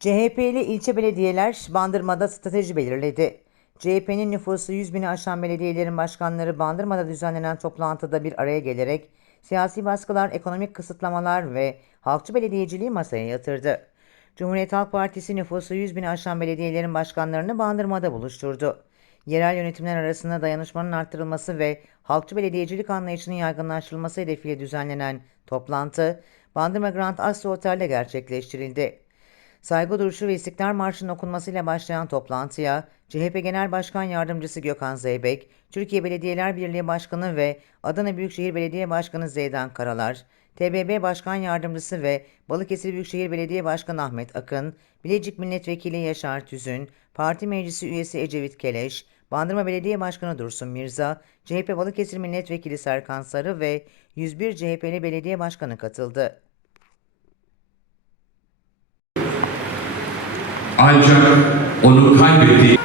CHP'li ilçe belediyeler Bandırma'da strateji belirledi. CHP'nin nüfusu 100 bini aşan belediyelerin başkanları Bandırma'da düzenlenen toplantıda bir araya gelerek siyasi baskılar, ekonomik kısıtlamalar ve halkçı belediyeciliği masaya yatırdı. Cumhuriyet Halk Partisi nüfusu 100 bini aşan belediyelerin başkanlarını Bandırma'da buluşturdu. Yerel yönetimler arasında dayanışmanın arttırılması ve halkçı belediyecilik anlayışının yaygınlaştırılması hedefiyle düzenlenen toplantı Bandırma Grand Asya Otel'de gerçekleştirildi. Saygı duruşu ve İstiklal Marşı'nın okunmasıyla başlayan toplantıya CHP Genel Başkan Yardımcısı Gökhan Zeybek, Türkiye Belediyeler Birliği Başkanı ve Adana Büyükşehir Belediye Başkanı Zeydan Karalar, TBB Başkan Yardımcısı ve Balıkesir Büyükşehir Belediye Başkanı Ahmet Akın, Bilecik Milletvekili Yaşar Tüzün, Parti Meclisi Üyesi Ecevit Keleş, Bandırma Belediye Başkanı Dursun Mirza, CHP Balıkesir Milletvekili Serkan Sarı ve 101 CHP'li belediye başkanı katıldı. Ancak onu kaybetti.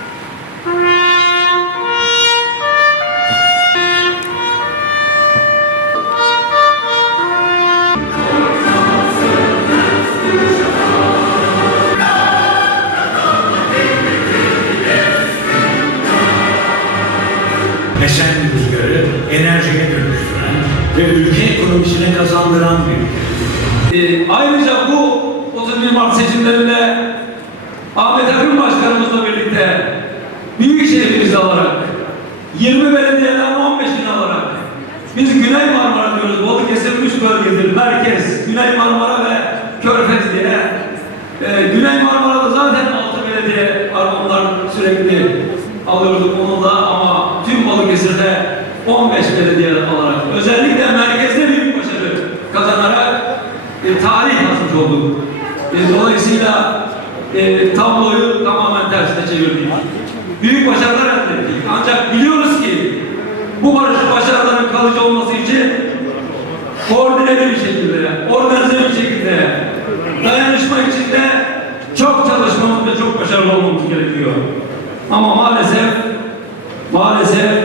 esen rüzgarı enerjiye dönüştüren ve ülke ekonomisine kazandıran bir ülke. Ee, ayrıca bu 31 Mart seçimlerinde Ahmet Akın Başkanımızla birlikte büyük şehrimizi alarak 20 belediyeden 15'ini alarak biz Güney Marmara diyoruz. Balıkesir üç bölgedir. Merkez, Güney Marmara ve Körfez diye. Ee, Güney Marmara'da zaten 6 belediye var. Onlar sürekli alıyorduk onu da ama tüm Balıkesir'de 15 belediye alarak özellikle merkezde büyük başarı kazanarak e, tarih yazmış olduk. E, dolayısıyla e, tabloyu tamamen tersine çevirdik. Büyük başarılar elde ettik. Ancak biliyoruz ki bu barış başarıların kalıcı olması için koordineli bir şekilde, organize bir şekilde, dayanışma içinde çok çalışmamız ve çok başarılı olmamız gerekiyor. Ama maalesef, maalesef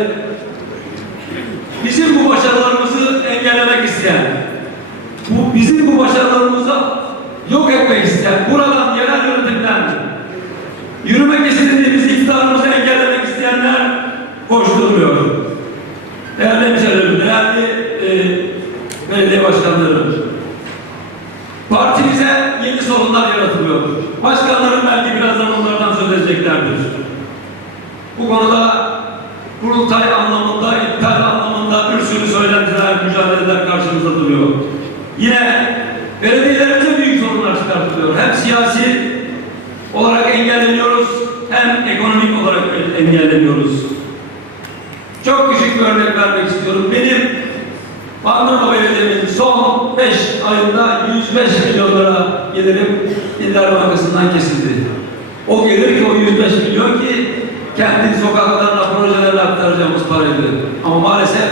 Yine belediyelerimize büyük sorunlar çıkartılıyor. Hem siyasi olarak engelleniyoruz, hem ekonomik olarak engelleniyoruz. Çok küçük bir örnek vermek istiyorum. Benim Bandırma Belediye'nin son 5 ayında 105 milyon lira gelirim İller Bankası'ndan kesildi. O gelir ki o 105 milyon ki kendi sokaklarına, projelerine aktaracağımız paraydı. Ama maalesef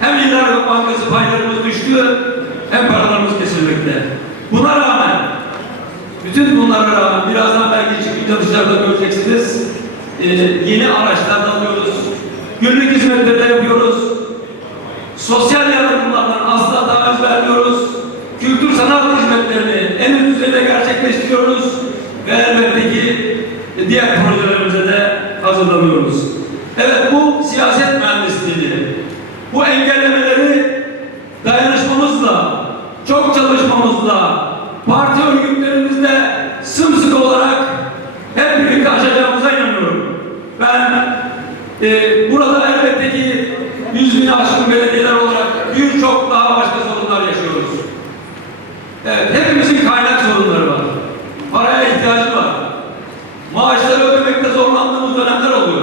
hem İller Bankası paylarımız düştü hem paralarımız kesilmekte. Buna rağmen bütün bunlara rağmen birazdan belki çıkınca dışarıda göreceksiniz. Ee, yeni araçlar alıyoruz. Günlük hizmetleri de yapıyoruz. Sosyal yardımlardan asla taviz vermiyoruz. Kültür sanat hizmetlerini en üst düzeyde gerçekleştiriyoruz. Ve elbette ki diğer projelerimize de hazırlanıyoruz. Evet bu siyaset mühendisliği. Bu engellemeleri çalışmamızla, parti örgütlerimizle sımsıkı olarak hep birlikte aşacağımıza inanıyorum. Ben e, burada elbette ki yüz bin aşkın belediyeler olarak birçok daha başka sorunlar yaşıyoruz. Evet, hepimizin kaynak sorunları var. Paraya ihtiyacı var. Maaşları ödemekte zorlandığımız dönemler oluyor.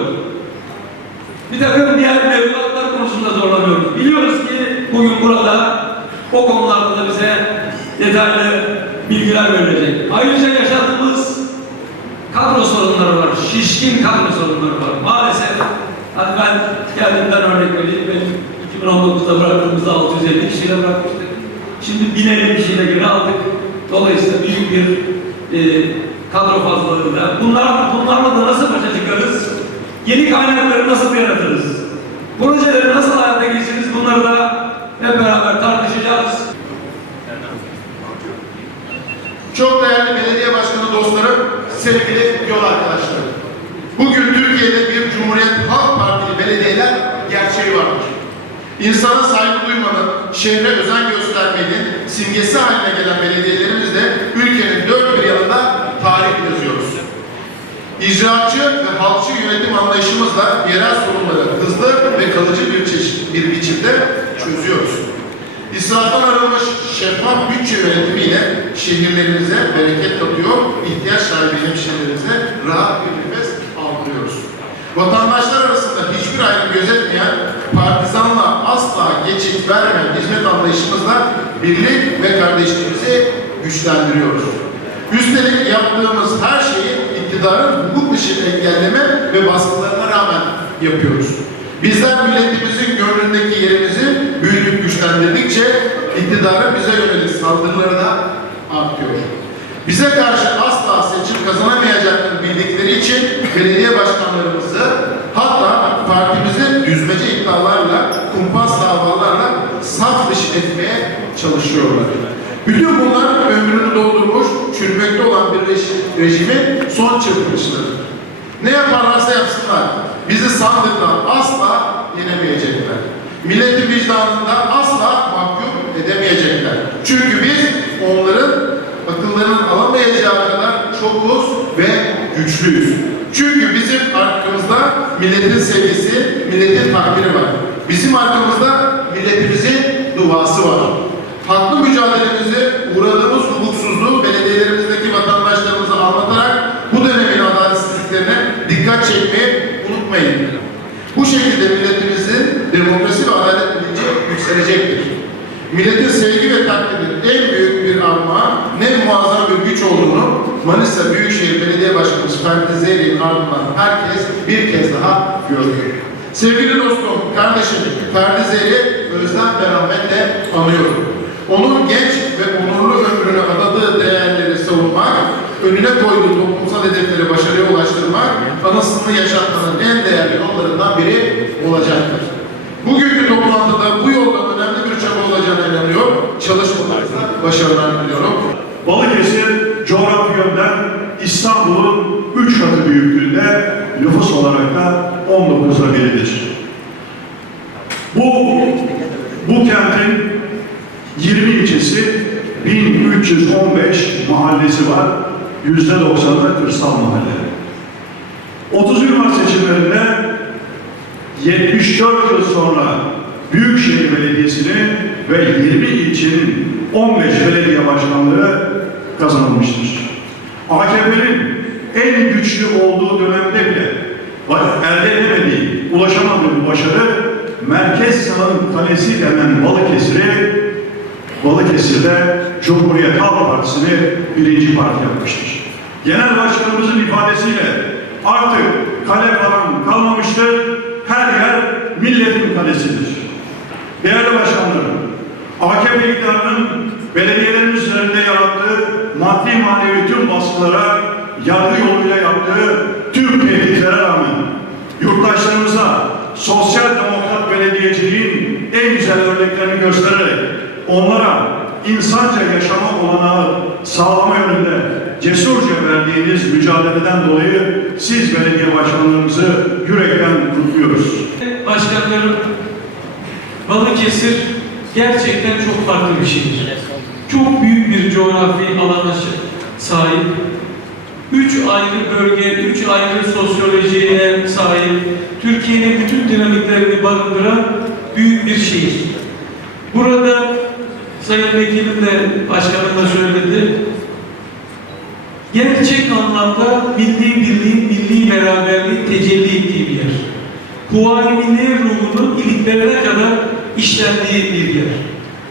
Bir takım diğer mevduatlar konusunda zorlanıyoruz. Biliyoruz ki bugün burada o konularda da bize detaylı bilgiler verilecek. Ayrıca yaşadığımız kadro sorunları var. Şişkin kadro sorunları var. Maalesef hani ben kendimden örnek vereyim. Benim 2019'da bıraktığımızda 650 kişiyle bırakmıştık. Şimdi 1050 kişiyle geri aldık. Dolayısıyla büyük bir e, kadro fazlalığında. Bunlar, bunlarla da nasıl başa çıkarız? Yeni kaynakları nasıl yaratırız? Projeleri nasıl hayata geçiririz? Bunları da hep beraber tartışacağız. Çok değerli belediye başkanı dostlarım, sevgili yol arkadaşlarım. Bugün Türkiye'de bir Cumhuriyet Halk belediyeler gerçeği vardır. İnsana saygı duymanın, şehre özen göstermenin simgesi haline gelen belediyelerimizle ülkenin dört bir yanında tarih yazıyoruz. İcraatçı ve halkçı yönetim anlayışımızla yerel sorunları hızlı ve kalıcı bir, çeşit, bir biçimde çözüyoruz. İsraftan arınmış şeffaf bütçe yönetimiyle şehirlerimize bereket katıyor, ihtiyaç sahibi hemşehrilerimize rahat bir nefes. Vatandaşlar arasında hiçbir ayrım gözetmeyen, partizanla asla geçit vermeyen hizmet anlayışımızla birlik ve kardeşliğimizi güçlendiriyoruz. Üstelik yaptığımız her şeyi iktidarın hukuk dışı engelleme ve baskılarına rağmen yapıyoruz. Bizler milletimizin gönlündeki yerimizi büyüdük güçlendirdikçe iktidarın bize yönelik saldırıları da artıyor. Bize karşı asla seçim kazanamayacaklarını bildikleri için belediye başkanlarımızı hatta partimizi düzmece iddialarla, kumpas davalarla saf dışı etmeye çalışıyorlar. Bütün bunlar ömrünü doldurmuş, çürümekte olan bir reji- rejimin son çırpınışları. Ne yaparlarsa yapsınlar, bizi sandıktan asla yenemeyecekler. Milletin vicdanında asla mahkum edemeyecekler. Çünkü biz onların akıllarının alamayacağı kadar çokuz ve güçlüyüz. Çünkü bizim arkamızda milletin sevgisi, milletin takdiri var. Bizim arkamızda milletimizin duası var. Haklı mücadelemizi uğradığımız hukuksuzluğu belediyelerimizdeki vatandaşlarımıza anlatarak bu dönemin adaletsizliklerine dikkat çekmeyi unutmayın. Bu şekilde milletimizin demokrasi ve adalet bilinci yükselecektir. Milletin sevgi ve takdirinin en büyük bir armağan, ne muazzam Manisa Büyükşehir Belediye Başkanımız Ferdi Zeyrek'in ardından herkes bir kez daha gördü. Sevgili dostum, kardeşim Ferdi Zeyrek'i özlem ve rahmetle anıyorum. Onun genç ve onurlu ömrüne adadığı değerleri savunmak, önüne koyduğu toplumsal hedefleri başarıya ulaştırmak, anısını yaşatmanın en değerli yollarından biri olacaktır. Bugünkü toplantıda bu yolda önemli bir çaba olacağına inanıyor, çalışmalarınızda başarılar diliyorum. Balıkesir coğrafi yönden İstanbul'un 3 katı büyüklüğünde nüfus olarak da 19'da biridir. Bu, bu kentin 20 ilçesi 1315 mahallesi var. %90'ı da kırsal mahalle. 30 Mart seçimlerinde 74 yıl sonra Büyükşehir Belediyesi'ni ve 20 ilçenin 15 belediye başkanlığı kazanılmıştır. AKP'nin en güçlü olduğu dönemde bile elde edemediği, ulaşamadığı bu başarı merkez sağın kalesi denen Balıkesir'i Balıkesir'de Cumhuriyet Halk Partisi'ni birinci parti yapmıştır. Genel başkanımızın ifadesiyle artık kale falan kalmamıştır, her yer milletin kalesidir. Değerli başkanlarım, AKP iktidarının belediyelerimiz üzerinde yarattığı maddi manevi tüm baskılara yargı yoluyla yaptığı tüm tehditlere rağmen yurttaşlarımıza sosyal demokrat belediyeciliğin en güzel örneklerini göstererek onlara insanca yaşama olanağı sağlama yönünde cesurca verdiğiniz mücadeleden dolayı siz belediye başkanlarımızı yürekten kutluyoruz. Başkanlarım, Balıkesir gerçekten çok farklı bir şehir. Çok büyük bir coğrafi alana sahip. Üç ayrı bölge, üç ayrı sosyolojiye sahip, Türkiye'nin bütün dinamiklerini barındıran büyük bir şehir. Burada Sayın Vekilim de Başkanım da söyledi. Gerçek anlamda milli birliğin, milli beraberliğin tecelli ettiği bir yer. Kuvayi Milliye ruhunun iliklerine kadar işlendiği bir yer.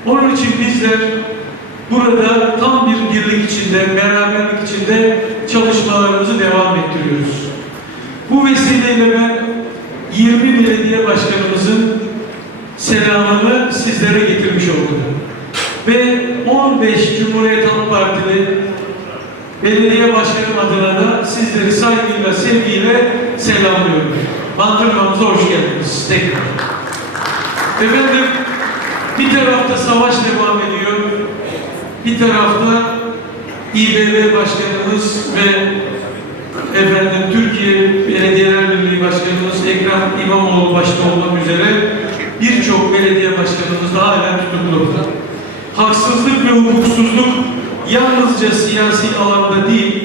Onun için bizler burada tam bir birlik içinde, beraberlik içinde çalışmalarımızı devam ettiriyoruz. Bu vesileyle ben 20 belediye başkanımızın selamını sizlere getirmiş oldum. Ve 15 Cumhuriyet Halk Partili belediye başkanım adına da sizleri saygıyla, sevgiyle selamlıyorum. Bandırmamıza hoş geldiniz tekrar. Efendim, bir tarafta savaş devam ediyor, bir tarafta İBB Başkanımız ve efendim Türkiye Belediyeler Birliği Başkanımız Ekrem İmamoğlu başta olmak üzere birçok belediye başkanımız da halen tutuklu. Haksızlık ve hukuksuzluk yalnızca siyasi alanda değil,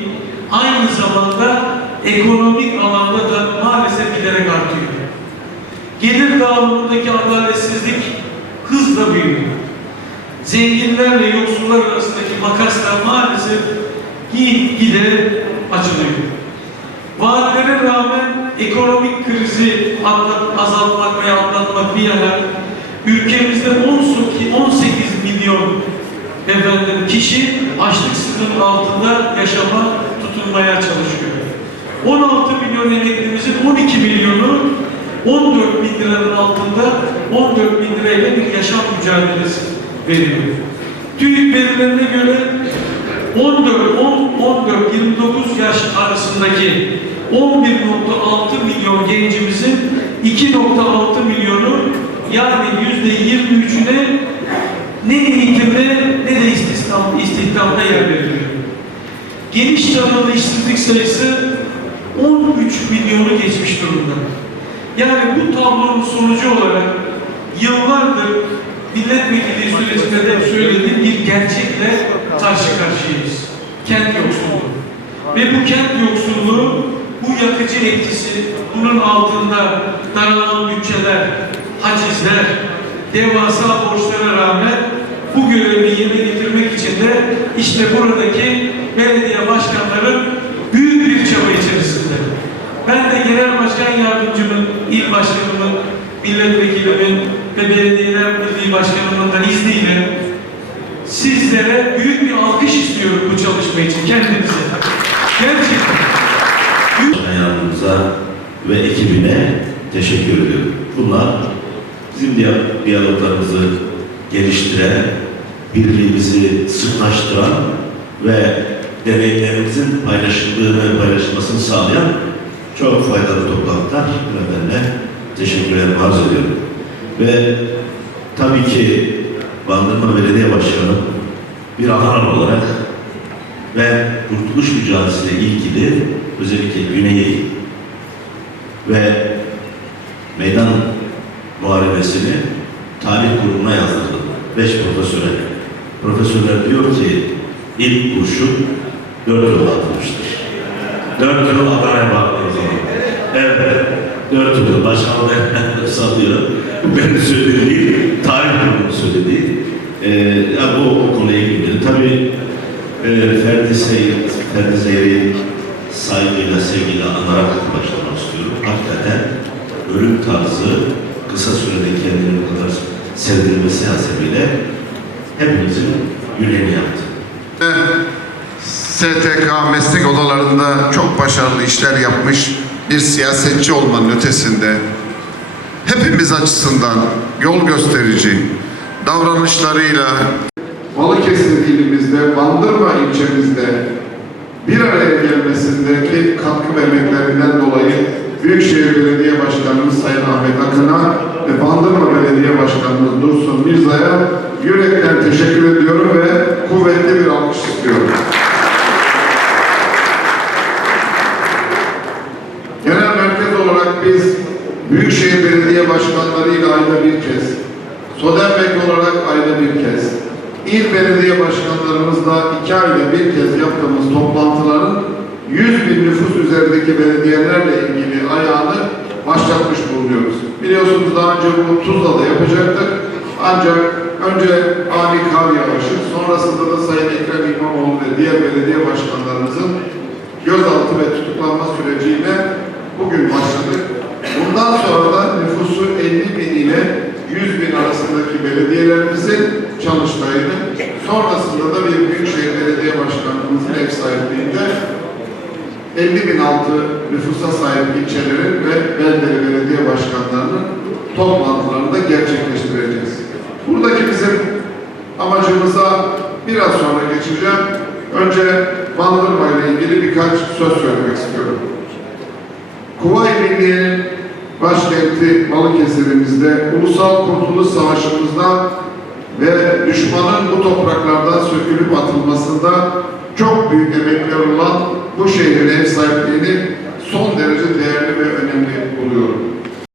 aynı zamanda ekonomik alanda da maalesef giderek artıyor. Gelir dağılımındaki adaletsizlik hızla büyüyor. Zenginlerle yoksullar arasındaki makas da maalesef giderek açılıyor. Vaatlere rağmen ekonomik krizi atlat, azaltmak veya atlatmak bir yana ülkemizde 18 milyon efendim kişi açlık sınırının altında yaşama tutunmaya çalışıyor. 16 milyon emeklimizin 12 milyonu 14 bin liranın altında 14 bin lirayla bir yaşam mücadelesi veriyor. TÜİK verilerine göre 14, 10, 14, 29 yaş arasındaki 11.6 milyon gencimizin 2.6 milyonu yani yüzde 23'üne ne eğitimde ne de istihdam, istihdamda yer veriliyor. Geniş tanımlı işsizlik sayısı 13 milyonu geçmiş durumda. Yani bu tablonun sonucu olarak yıllardır milletvekili sürecinde de söylediğim bir gerçekle karşı karşıyayız. Kent yoksulluğu. Ve bu kent yoksulluğu, bu yakıcı etkisi, bunun altında daralan bütçeler, hacizler, devasa borçlara rağmen bu görevi yerine getirmek için de işte buradaki belediye başkanları büyük bir çaba içerisinde. Ben de genel başkan yardımcımın, il başkanımın, milletvekilimin ve belediyeler birliği başkanımın da izniyle sizlere büyük bir alkış istiyorum bu çalışma için kendinize. Gerçekten. Başkan yardımcımıza ve ekibine teşekkür ediyorum. Bunlar bizim diya- diyaloglarımızı geliştiren, birliğimizi sıklaştıran ve deneyimlerimizin paylaşıldığını, paylaşılmasını sağlayan çok faydalı toplantılar. Bu nedenle teşekkürlerimi arz ediyorum. Ve tabii ki Bandırma Belediye Başkanı bir Adanalı olarak ve kurtuluş mücadelesiyle ilgili özellikle Güney'i ve meydan muharebesini tarih grubuna yazdırdım. Beş profesöre. Profesörler diyor ki ilk kurşun dört yıl atılmıştır. Dört yıl Adana'ya bağlı. Evet. Dört yıl. Başkan ben sallıyorum. Ben söylediğim değil, tarih grubunun söylediği. Ee, ya bu konuya ilgili. Tabii e, Ferdi Seyir, Ferdi Zeyri saygıyla, sevgiyle anarak başlamak istiyorum. Hakikaten ölüm tarzı kısa sürede kendini bu kadar sevdirmesi hasebiyle hepimizin yüreğini yaptı. STK meslek odalarında çok başarılı işler yapmış bir siyasetçi olmanın ötesinde hepimiz açısından yol gösterici davranışlarıyla Balıkesir ilimizde, Bandırma ilçemizde bir araya gelmesindeki katkı ve emeklerinden dolayı Büyükşehir Belediye Başkanımız Sayın Ahmet Akın'a ve Bandırma Belediye Başkanımız Dursun Mirza'ya yürekten teşekkür ediyorum ve kuvvetli bir alkış istiyorum. Genel merkez olarak biz Büyükşehir Belediye Başkanlarıyla ayda bir kez, Sodenbek olarak ayda bir kez, il belediye başkanlarımızla iki ayda bir kez yaptığımız toplantıların 100 bin nüfus üzerindeki belediyelerle ilgili ayağını başlatmış bulunuyoruz. Biliyorsunuz daha önce bunu Tuzla'da yapacaktık. Ancak önce ani kar yağışı, sonrasında da Sayın Ekrem İmamoğlu ve diğer belediye başkanlarımızın gözaltı ve tutuklanma süreciyle bugün başladık. Bundan sonra da nüfusu 50 bin ile 100 bin arasındaki belediyelerimizin çalıştayını, sonrasında da bir Büyükşehir Belediye Başkanımızın ev sahipliğinde 50 bin altı nüfusa sahip ilçelerin ve beldeli belediye başkanlarının toplantılarını da gerçekleştireceğiz. Buradaki bizim amacımıza biraz sonra geçeceğim. Önce Bandırma ile ilgili birkaç söz söylemek istiyorum. Kuvayi Milliye'nin başkenti Balıkesir'imizde Ulusal Kurtuluş Savaşı'mızda ve düşmanın bu topraklardan sökülüp atılmasında çok büyük emekler olan bu şehrin ev sahipliğini son derece değerli ve önemli